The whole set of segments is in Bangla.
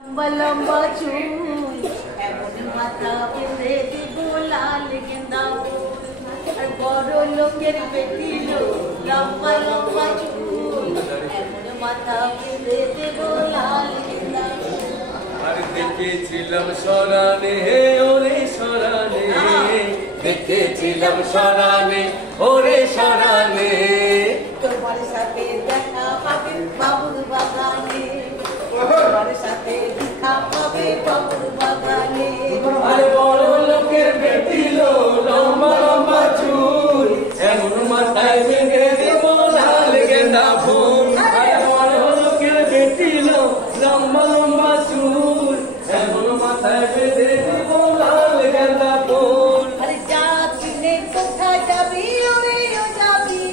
লম্বা লম্বা চুল এমন মাথা বেঁধে দিব লাল গেন্দা আর বড় লোকের বেটি লম্বা লম্বা চুল এমন মাথা বেঁধে দিব লাল গেন্দা। আর দেখেছিলাম সরানে হে ওরে সরানে, দেখেছিলাম সরানে ওরে সরানে, তোমার সাথে দেখা পাবে বাবুর বাগানে, তোমার সাথে দেখা পাবে বাবুর বাগানে। আরে বড় লোকের বেটি লম্বা লম্বা চুল এমন মাথায় বেঁধে দেব লাল গেন্দা ফুল। আরে বড় লোকের বেটি লম্বা লম্বা চুল এমন মাথায় বেঁধে দেব লাল গেন্দা ফুল। আরে যা চিনে কোথা যাবি ওরেও যাবি,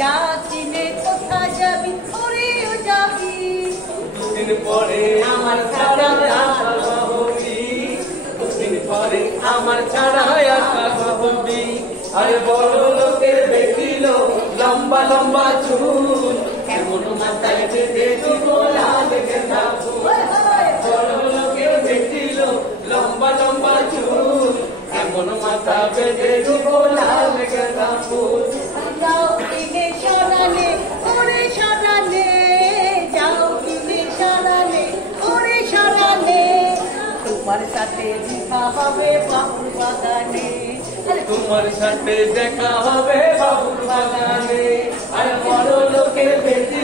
যা চিনে কোথা যাবি ওরেও যাবি। দুদিন পরে আমার ছাড়া আসা হবি, দুদিন পরে আমার ছাড়া আসা হবি। আরে বড় লোকের বেটি লম্বা লম্বা চুল এমন মাথায় বেঁধে দেব লাল গেন্দা ফুল। বড় লোকের বেটি লম্বা লম্বা চুল এমন মাথা বেঁধে দেব লাল গেন্দা ফুল। যাও কিনে সরানে ওরে সরানে, যাও কিনে সরানে ওরে সরানে, তোমার সাথে দেখা হবে বাবুর বাগানে। তোমার সাথে দেখা হবে বাবুর বাগানে। আর বড় লোকের বেটি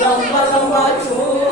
লম্বা লম্বা চুল